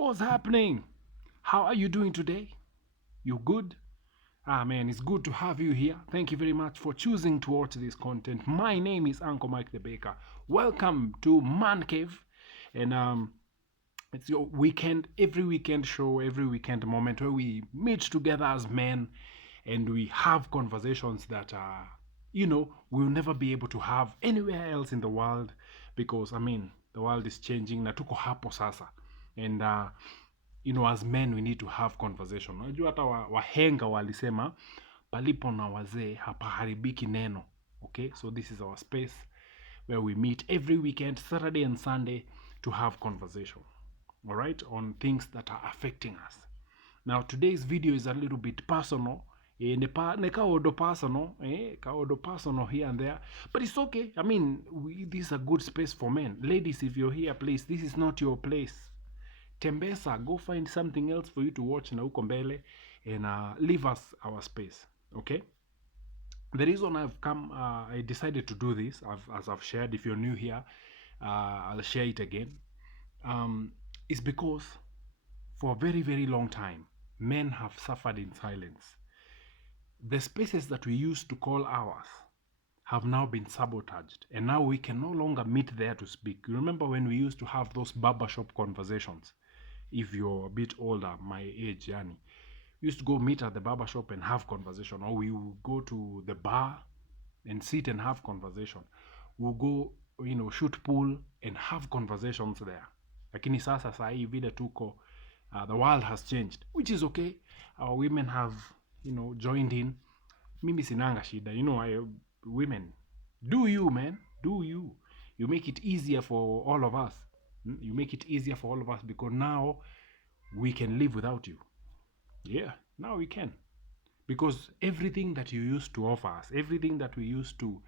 What's happening? How are you doing today? You good? Ah man, it's good to have you here. Thank you very much for choosing to watch this content. My name is Uncle Mike the Baker. Welcome to Man Cave. And it's your weekend, every weekend show, every weekend moment where we meet together as men and we have conversations that we'll never be able to have anywhere else in the world because the world is changing na tuko hapo sasa. And as men we need to have conversation. Unajua hata wahenga walisema palipo na wazee hapaharibiki neno. Okay, so this is our space where we meet every weekend, Saturday and Sunday, to have conversation, all right, on things that are affecting us. Now today's video is a little bit personal. Kaodo personal here and there, but it's okay. This is a good space for men. Ladies, if you're here, please, this is not your place. Tembesa, go find something else for you to watch na uko mbele and leave us our space, okay? The reason I've come, I decided to do this, as I've shared. If you're new here, I'll share it again. Is because for a very, very long time, men have suffered in silence. The spaces that we used to call ours have now been sabotaged, and now we can no longer meet there to speak. You remember when we used to have those barbershop conversations? If you're a bit older, my age, Yani, we used to go meet at the barbershop and have conversation, or we would go to the bar and sit and have conversation. We'll go, shoot pool and have conversations there. Lakini sasa sahi vile tuko, the world has changed, which is okay. Our women have, joined in. Mimi sinanga shida, women, do you, man, do you. You make it easier for all of us. You make it easier for all of us because now we can live without you. Yeah, now we can. Because everything that you used to offer us, everything that we used to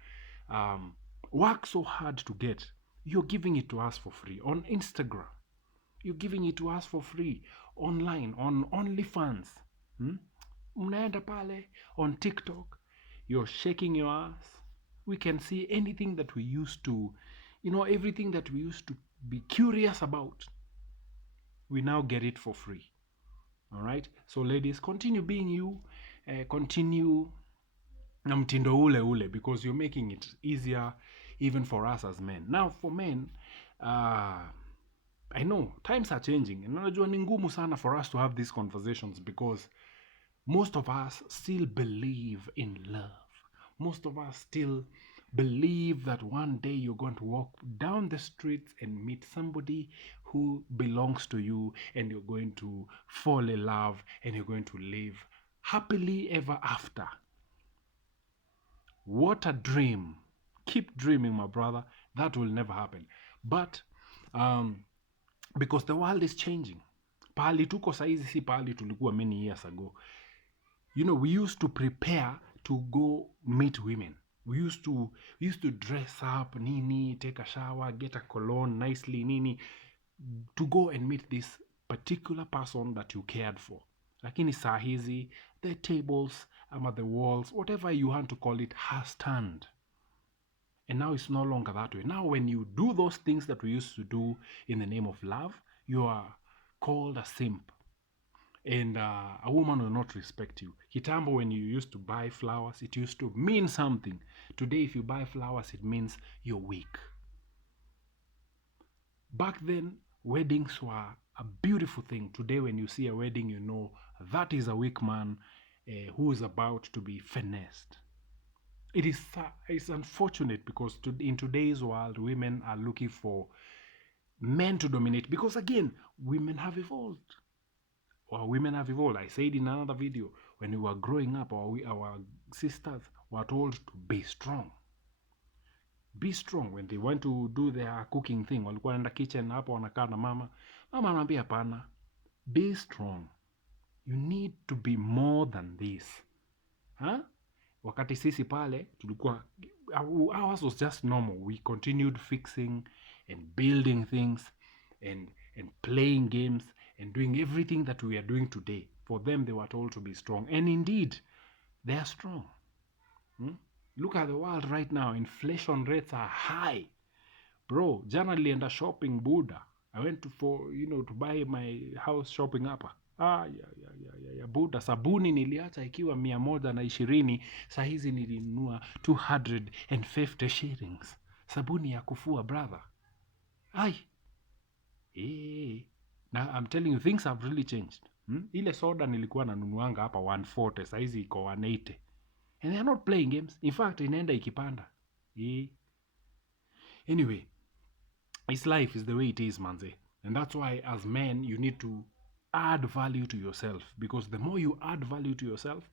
work so hard to get, you're giving it to us for free on Instagram. You're giving it to us for free online, on OnlyFans. Mnaenda pale on TikTok. You're shaking your ass. We can see anything that we used to, everything that we used to be curious about, we now get it for free. All right, so ladies, continue being you, continue mtindo ule because you're making it easier even for us as men. Now for men, I know times are changing and najua ni ngumu sana for us to have these conversations because most of us still believe in love. Most of us still believe that one day you're going to walk down the streets and meet somebody who belongs to you and you're going to fall in love and you're going to live happily ever after. What a dream. Keep dreaming, my brother. That will never happen. But because the world is changing. Pahali tuko saizi si pahali tulikuwa many years ago. We used to prepare to go meet women. We used to dress up, nini, take a shower, get a cologne nicely, nini, to go and meet this particular person that you cared for. Lakini saa hizi, the tables, the walls, whatever you want to call it, has turned. And now it's no longer that way. Now when you do those things that we used to do in the name of love, you are called a simp. And a woman will not respect you. Kitambo, when you used to buy flowers, it used to mean something. Today, if you buy flowers, it means you're weak. Back then, weddings were a beautiful thing. Today, when you see a wedding, you know that is a weak man who is about to be finessed. It's unfortunate because in today's world, women are looking for men to dominate because, again, women have evolved. Women have evolved. I said in another video, when we were growing up, our sisters were told to be strong. Be strong. When they went to do their cooking thing, walikuwa in the kitchen hapo wanakaa na mama anambia hapana, be strong. You need to be more than this. Wakati sisi pale tulikuwa, ours was just normal. We continued fixing and building things and playing games and doing everything that we are doing today. For them, they were told to be strong. And indeed, they are strong. Look at the world right now. Inflation rates are high. Bro, jana nilienda shopping Buddha. I went to to buy my house shopping hapa. Buda, sabuni niliacha ikiwa 120, saa hizi nilinunua 250 shillings. Sabuni ya kufua brother. Ai. Now I'm telling you, things have really changed. Ile soda nilikuwa nanunuanga hapa 140, saa hizi iko 180. And they're not playing games. In fact, inaenda ikipanda. Anyway, it's life is the way it is, manze. And that's why as men, you need to add value to yourself. Because the more you add value to yourself,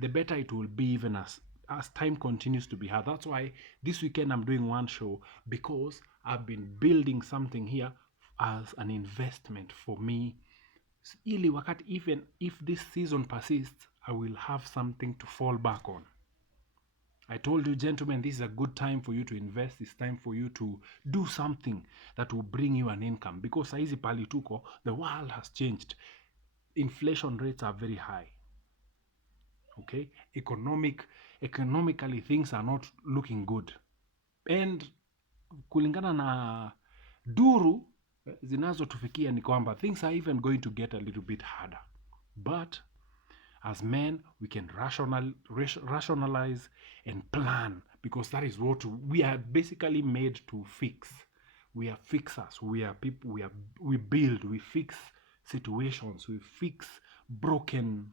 the better it will be even as time continues to be hard. That's why this weekend I'm doing one show, because I've been building something here as an investment for me. Ili wakati, even if this season persists, I will have something to fall back on. I told you, gentlemen, this is a good time for you to invest. It's time for you to do something that will bring you an income. Because saizi pali tuko, the world has changed. Inflation rates are very high. Okay? Economically, things are not looking good. And kulingana na duru zinazotufikia ni kwamba things are even going to get a little bit harder. But as men, we can rationalize and plan, because that is what we are basically made to fix. We are fixers. We are people. We build. We fix situations. We fix broken.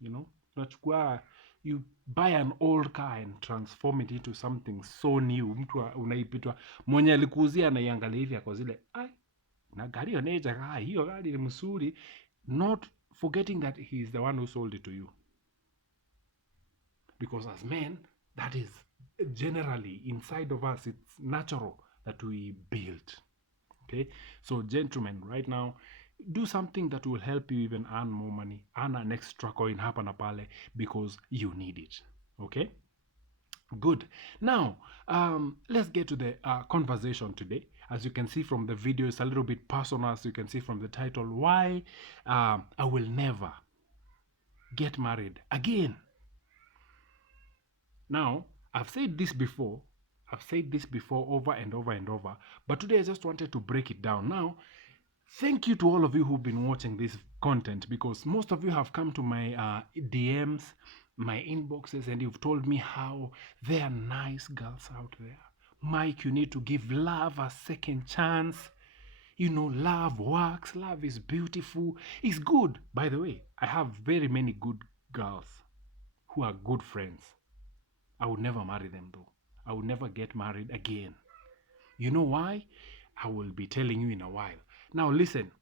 You buy an old car and transform it into something so new. Mtu unaipitwa mwenye alikuuzia anaiangalia hivi kwa zile na gari oneja hiyo gari ni mzuri, not forgetting that he is the one who sold it to you. Because as men, that is generally inside of us. It's natural that we build. Okay? So gentlemen, right now, do something that will help you even earn more money, earn an extra coin hapa na pale, because you need it. Okay? Good. Now, let's get to the conversation today. As you can see from the video, it's a little bit personal. As you can see from the title, why I will never get married again. Now, I've said this before over and over and over, but today I just wanted to break it down. Now, thank you to all of you who've been watching this content, because most of you have come to my DMs, my inboxes, and you've told me how there are nice girls out there. Mike, you need to give love a second chance. Love works. Love is beautiful. It's good. By the way, I have very many good girls who are good friends. I would never marry them though. I would never get married again. You know why? I will be telling you in a while. Now listen.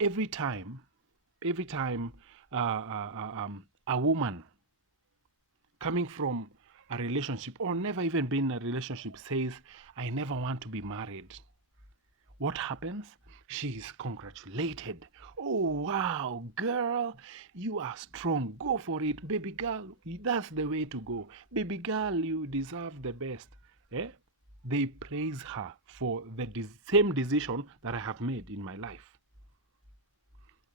Every time a woman coming from a relationship, or never even been in a relationship, says, I never want to be married, what happens? She is congratulated. Oh, wow, girl, you are strong. Go for it. Baby girl, that's the way to go. Baby girl, you deserve the best. They praise her for the same decision that I have made in my life.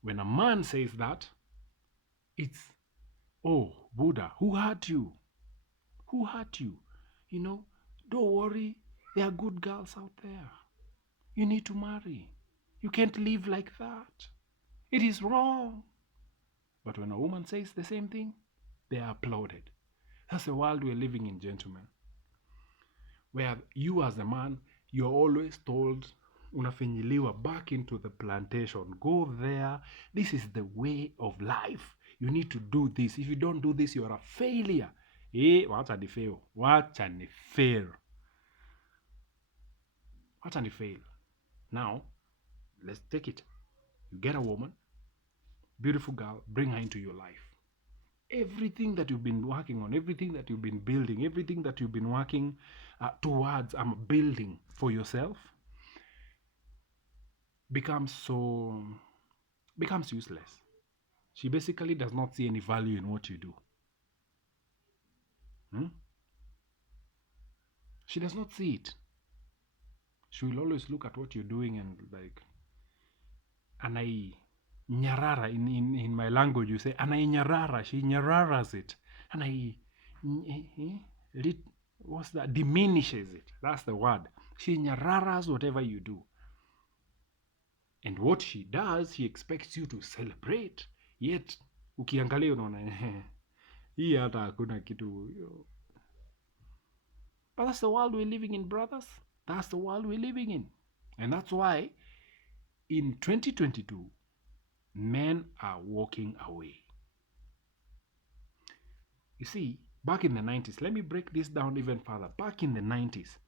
When a man says that, it's, oh, Buddha, who hurt you? Who hurt you? Don't worry. There are good girls out there. You need to marry. You can't live like that. It is wrong. But when a woman says the same thing, they are applauded. That's the world we're living in, gentlemen. Where you as a man, you're always told, unafinyiliwa back into the plantation. Go there. This is the way of life. You need to do this. If you don't do this, you are a failure. Wacha ni fail. Wacha ni fail. Wacha ni fail. Now, let's take it. You get a woman, beautiful girl, bring her into your life. Everything that you've been working on, everything that you've been building, everything that you've been working towards building for yourself becomes useless. She basically does not see any value in what you do. She does not see it. She will always look at what you're doing and like, anai nyarara, in my language you say anai nyarara. She nyararas it. Anai what's that? Diminishes it. That's the word. She nyararas whatever you do. And what she does, she expects you to celebrate. Yet ukiangalia unaona hii hata hakuna kitu. But that's the world we're living in, brothers. That's the world we're living in. And that's why in 2022, men are walking away. You see, back in the 90s, let me break this down even further. Back in the 90s,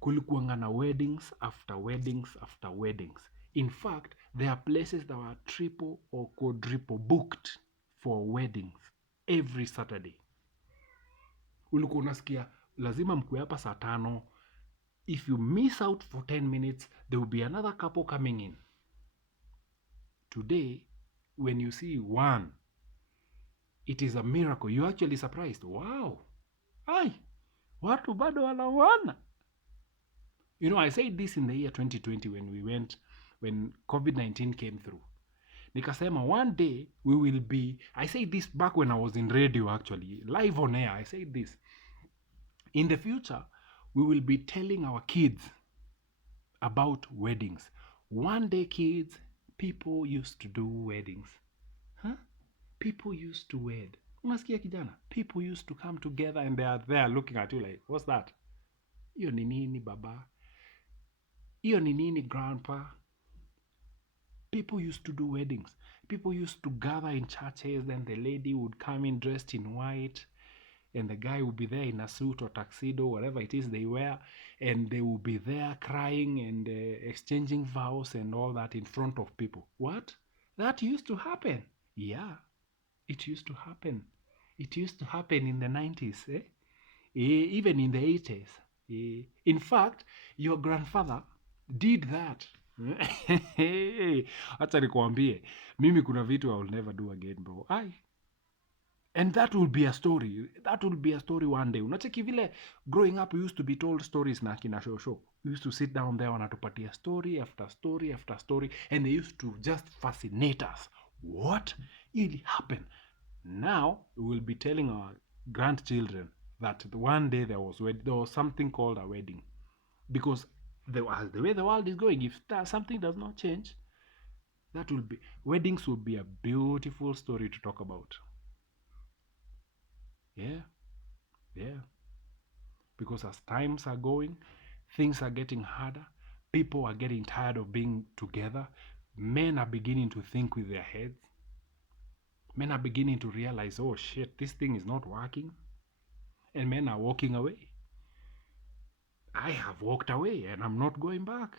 kulikuwanga na weddings after weddings after weddings. In fact, there are places that were triple or quadruple booked for weddings every Saturday. Ulikuwa unasikia lazima mkue hapa saa 5. If you miss out for 10 minutes, there will be another couple coming in. Today, when you see one, it is a miracle. You're actually surprised. Wow. Ay, watu bado wanawana. You know, I said this in the year 2020 when COVID-19 came through. Nikasema one day we will be, I said this back when I was in radio actually, live on air, I said this. In the future, we will be telling our kids about weddings. One day, kids, people used to do weddings. Huh? People used to wed. Unasikia kijana? People used to come together and they are there looking at you like, what's that? Iyo ni nini baba? Iyo ni nini grandpa? People used to do weddings. People used to gather in churches, then the lady would come in dressed in white, and the guy would be there in a suit or tuxedo, whatever it is they wear, and they will be there crying and exchanging vows and all that in front of people. What? That used to happen. Yeah, it used to happen. It used to happen in the 90s, even in the 80s. In fact, your grandfather did that. Acha nikuambie, mimi kuna vitu I will never do again, bro. And that will be a story. That will be a story one day. Unacheki vile growing up we used to be told stories na kina show. We used to sit down there wanatupatia story after story after story, and they used to just fascinate us. What? It happened. Now we will be telling our grandchildren that one day there was something called a wedding. Because the way the world is going, if something does not change, weddings will be a beautiful story to talk about. Yeah. Because as times are going, things are getting harder. People are getting tired of being together. Men are beginning to think with their heads. Men are beginning to realize, oh shit, this thing is not working. And men are walking away. I have walked away and I'm not going back.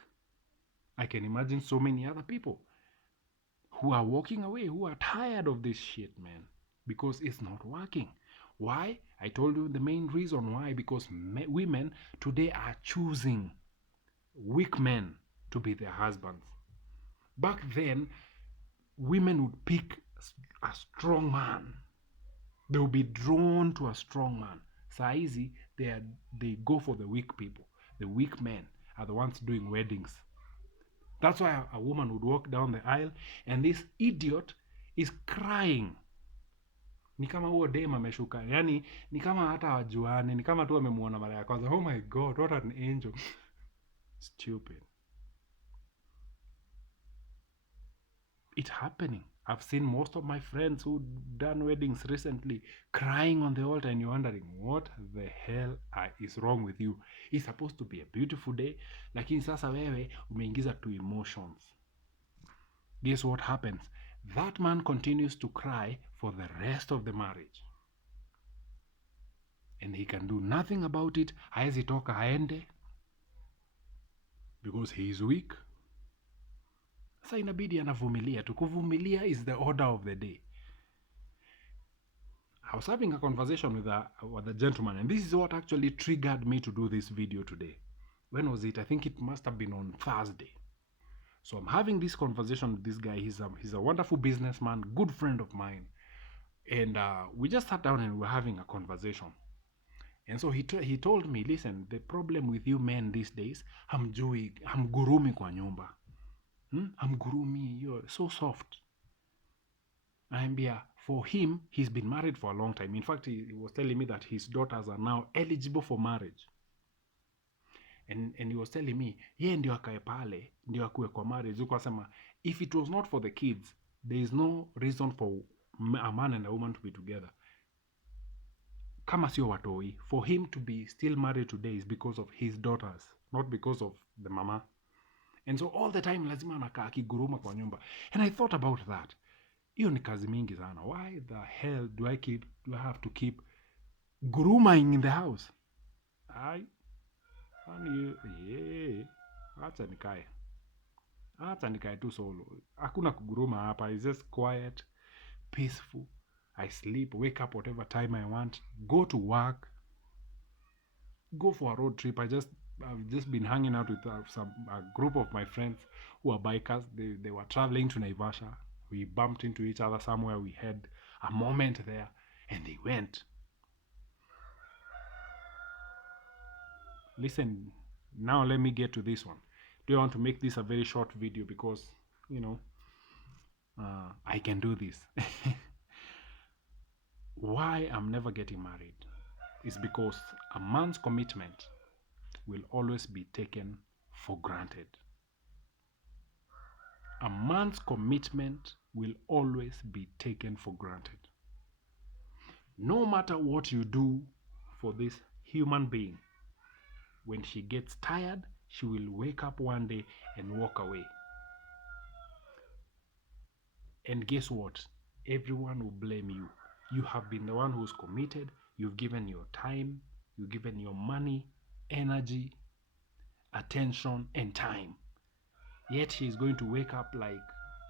I can imagine so many other people who are walking away, who are tired of this shit, man. Because it's not working. Why? I told you the main reason why. Because women today are choosing weak men to be their husbands. Back then, women would pick a strong man. They would be drawn to a strong man. Saizi, they go for the weak people. The weak men are the ones doing weddings. That's why a woman would walk down the aisle and this idiot is crying. Ni kama huo dem ameshuka. Yani ni kama hata wajuane, ni kama tu amemuona mara ya kwanza. Oh my god, what an angel. Stupid. It's happening. I've seen most of my friends who done weddings recently crying on the altar, and you're wondering what the hell is wrong with you. It's supposed to be a beautiful day, lakini sasa wewe umeingiza two emotions. Guess what happens? That man continues to cry for the rest of the marriage. And he can do nothing about it. Haezi toka haende. Because he is weak. Sasa inabidi anavumilia tu. Kuvumilia is the order of the day. I was having a conversation with a gentleman, and this is what actually triggered me to do this video today. When was it? I think it must have been on Thursday. So I'm having this conversation with this guy. He's a wonderful businessman, good friend of mine. And we just sat down and we were having a conversation. And so he told me, listen, the problem with you men these days, hamgurumi kwa nyumba. Hamgurumi, you're so soft. And yeah, for him, he's been married for a long time. In fact, he was telling me that his daughters are now eligible for marriage. And he was telling me yeye ndio akae pale ndio akuwe kwa marriage. Yuko asema if it was not for the kids there is no reason for a man and a woman to be together. Kama sio watoi, for him to be still married today is because of his daughters, not because of the mama. And so all the time lazima anakaa akiguruma kwa nyumba. And I thought about that. Hiyo ni kazi mingi sana. Why the hell do I have to keep guruming in the house? Acha nikae tu solo. Hakuna kuguruma hapa. It's just quiet, peaceful. I sleep, wake up whatever time I want, go to work, go for a road trip. I've just been hanging out with a group of my friends who are bikers. They were traveling to Naivasha. We bumped into each other somewhere. We had a moment there, and they went. Listen, now let me get to this one. Do you want to make this a very short video because, I can do this. Why I'm never getting married is because a man's commitment will always be taken for granted. A man's commitment will always be taken for granted. No matter what you do for this human being, when she gets tired, she will wake up one day and walk away. And guess what? Everyone will blame you. You have been the one who's committed. You've given your time. You've given your money, energy, attention, and time. Yet she's going to wake up like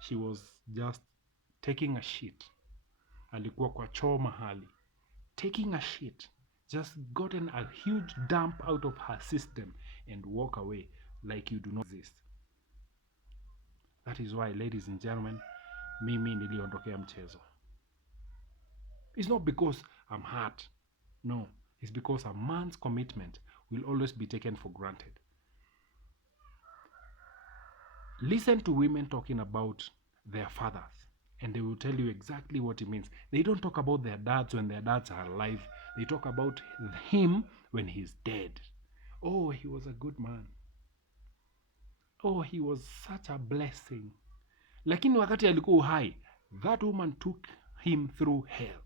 she was just taking a shit. Alikuwa kwa choo mahali. Taking a shit. Just gotten a huge dump out of her system and walk away like you do not exist. That is why, ladies and gentlemen, mimi niliondokea mchezo. It's not because I'm hurt. No, it's because a man's commitment will always be taken for granted. Listen to women talking about their fathers, and they will tell you exactly what it means. They don't talk about their dads when their dads are alive. They talk about him when he's dead. Oh, he was a good man. Oh, he was such a blessing. Lakini wakati alikuwa uhai, that woman took him through hell.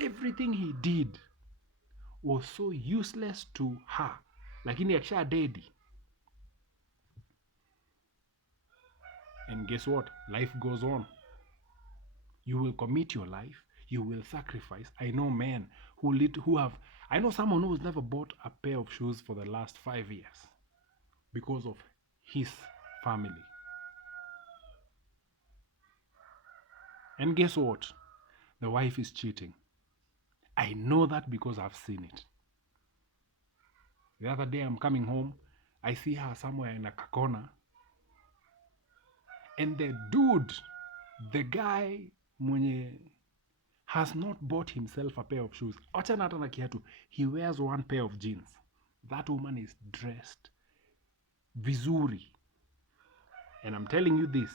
Everything he did was so useless to her. Lakini akisha dedi. And guess what? Life goes on. You will commit your life. You will sacrifice. I know men I know someone who's never bought a pair of shoes for the last 5 years because of his family. And guess what? The wife is cheating. I know that because I've seen it. The other day I'm coming home, I see her somewhere in a corner, and the dude, the guy mwenye has not bought himself a pair of shoes, achana hata na kiatu, he wears one pair of jeans. That woman is dressed vizuri. And I'm telling you this,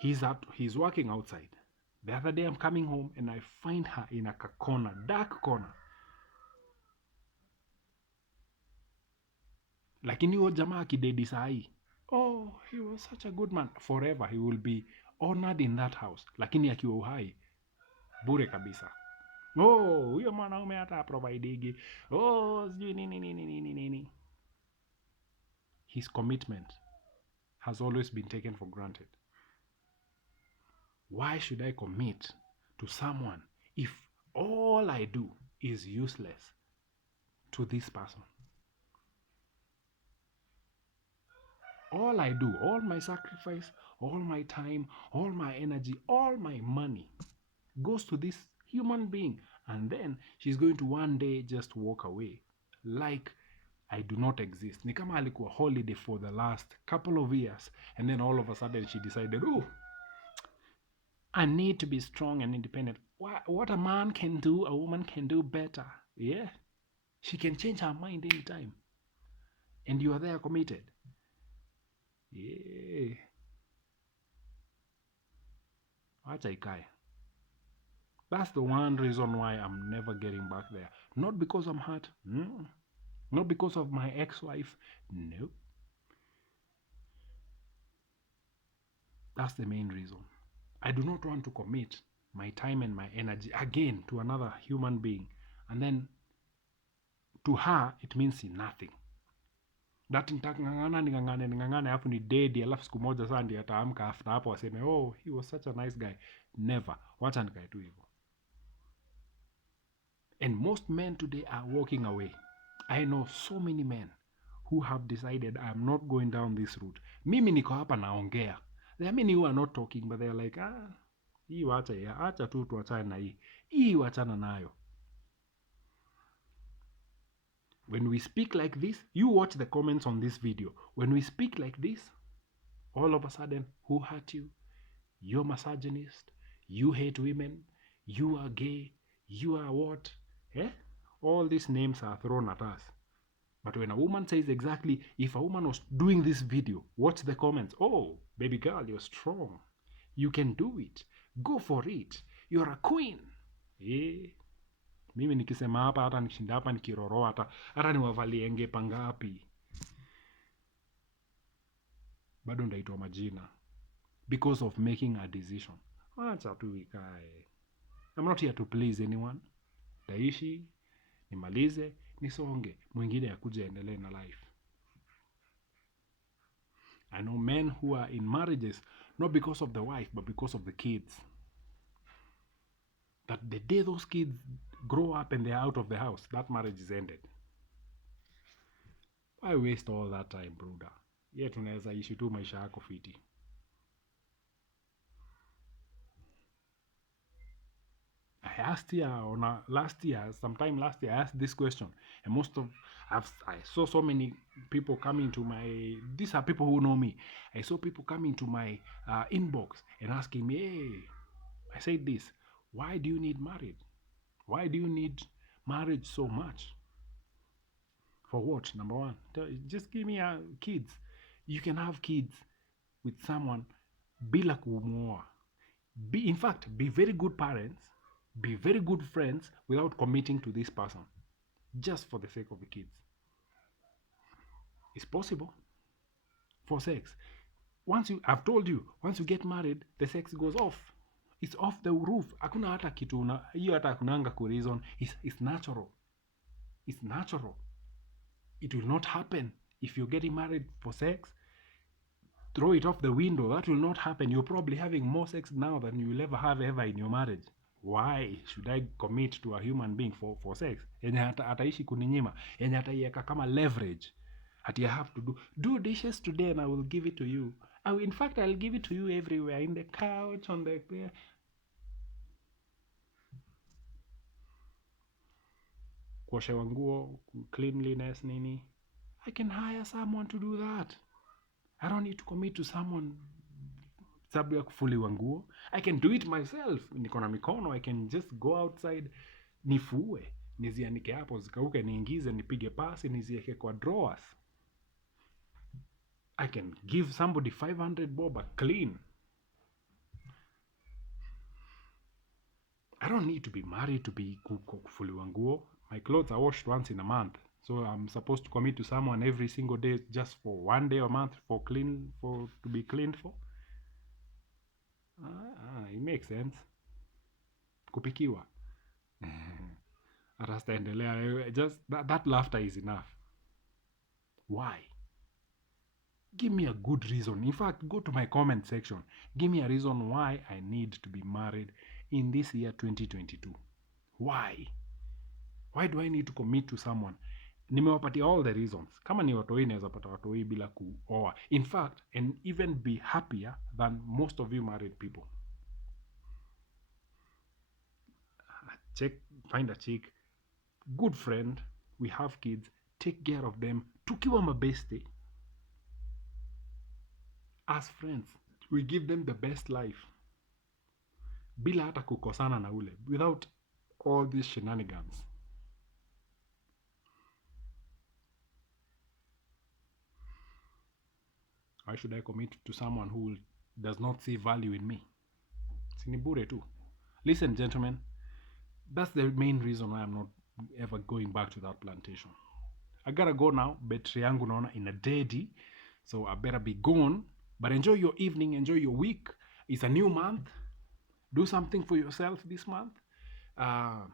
he's working outside. The other day I'm coming home and I find her in a corner, dark corner. Lakini huyo jamaa akidedi sahi, oh, he was such a good man. Forever he will be honored in that house. Lakini akiwa uhai, bure kabisa. Oh, huyo mwanaume hata providigi. Oh, sijui nini. His commitment has always been taken for granted. Why should I commit to someone if all I do is useless to this person? All I do, all my sacrifice, all my time, all my energy, all my money goes to this human being. And then she's going to one day just walk away like I do not exist. Ni kama alikuwa holiday for the last couple of years. And then all of a sudden she decided, oh, I need to be strong and independent. What a man can do, a woman can do better. Yeah. She can change her mind anytime. And you are there committed. Yeah. Acha ikae. That's the one reason why I'm never getting back there. Not because I'm hurt. Not because of my ex-wife. No. That's the main reason. I do not want to commit my time and my energy again to another human being. And then to her, it means nothing. That nitakang'ang'ana ning'ang'ane alafu ni dedi alafu siku moja saa ndiye ataamka after hapo aseme oh he was such a nice guy. Never. Wacha nikae tu hivyo. And most men today are walking away. I know so many men who have decided I'm not going down this route. Mimi niko hapa naongea. There are many who are not talking but they are like hii wacha ya acha tu tuachane na hii. Hii wachana nayo. When we speak like this, you watch the comments on this video. When we speak like this, all of a sudden, who hurt you? You're misogynist. You hate women. You are gay. You are what? Eh? All these names are thrown at us. But when a woman says exactly, if a woman was doing this video, watch the comments. Oh, baby girl, you're strong. You can do it. Go for it. You're a queen. Eh? Mimi nikisema hapa hata nikishinda hapa nikiroroa hata niwavalie ngepa ngapi bado ndaitwa majina because of making a decision. Acha tu ikae. I'm not here to please anyone. Taishi, nimalize, nisonge, mwingine akuje endelee na life. I know men who are in marriages not because of the wife but because of the kids. That the day those kids grow up and they're out of the house, that marriage is ended. Why waste all that time, brother? Yeye tunaweza ishi tu maisha yako fiti. I asked sometime last year, I asked this question, and I saw so many people coming to my. These are people who know me. I saw people coming to my inbox and asking me, "Hey," I said this. Why do you need marriage? Why do you need marriage so much? For what? Number one, just give me kids. You can have kids with someone bila kumuoa. In fact, be very good parents, be very good friends without committing to this person, just for the sake of the kids. It's possible. For sex. I've told you, once you get married, the sex goes off. It's off the roof. Hakuna hata kitu hiyo hata kunanga ku reason. It's natural. It's natural. It will not happen if you're getting married for sex. Throw it off the window. That will not happen. You're probably having more sex now than you will ever have ever in your marriage. Why should I commit to a human being for sex? Yenye ataishi kuninyima. Yenye ataiweka kama leverage. Ati I have to do dishes today and I will give it to you. In fact, I'll give it to you everywhere. In the couch, on the... Kuoshewa nguo, cleanliness, nini. I can hire someone to do that. I don't need to commit to someone sababu ya kufuliwa nguo. I can do it myself. Niko na mikono. I can just go outside, nifue, nizianike hapo, zikauke, niingize, nipige pasi, nizieke kwa drawers. I can give somebody 500 bob clean. I don't need to be married to be kufuliwa nguo. My clothes are washed once in a month. So I'm supposed to commit to someone every single day just for one day a month to be cleaned for. It makes sense. Kupikiwa. Ataendelea. Just that laughter is enough. Why? Give me a good reason. In fact, go to my comment section. Give me a reason why I need to be married in this year 2022. Why? Why do I need to commit to someone? Nimewapatia all the reasons. Kama ni watoi naweza pata watoi bila kuoa. In fact, and even be happier than most of you married people. Find a chick, good friend, we have kids, take care of them. Tukiwa mabeste, as friends, we give them the best life. Bila hata kukosana na ule. Without all these shenanigans. Why should I commit to someone who does not see value in me? Sinibure too. Listen, gentlemen, that's the main reason why I'm not ever going back to that plantation. I gotta go now. Betri yangu naona ina dedi, so I better be gone. But enjoy your evening, enjoy your week. It's a new month. Do something for yourself this month. Uh,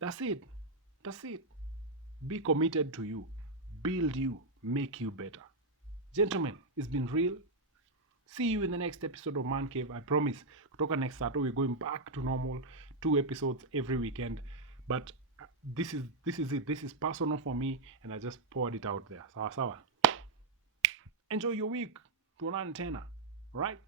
that's it. That's it. Be committed to you. Build you. Make you better. Gentlemen, it's been real. See you in the next episode of Man Cave. I promise. Kutoka next Saturday, we're going back to normal. 2 episodes every weekend. But this is it. This is personal for me, and I just poured it out there. Sawa sawa. Enjoy your week. Tuonane tena. Right?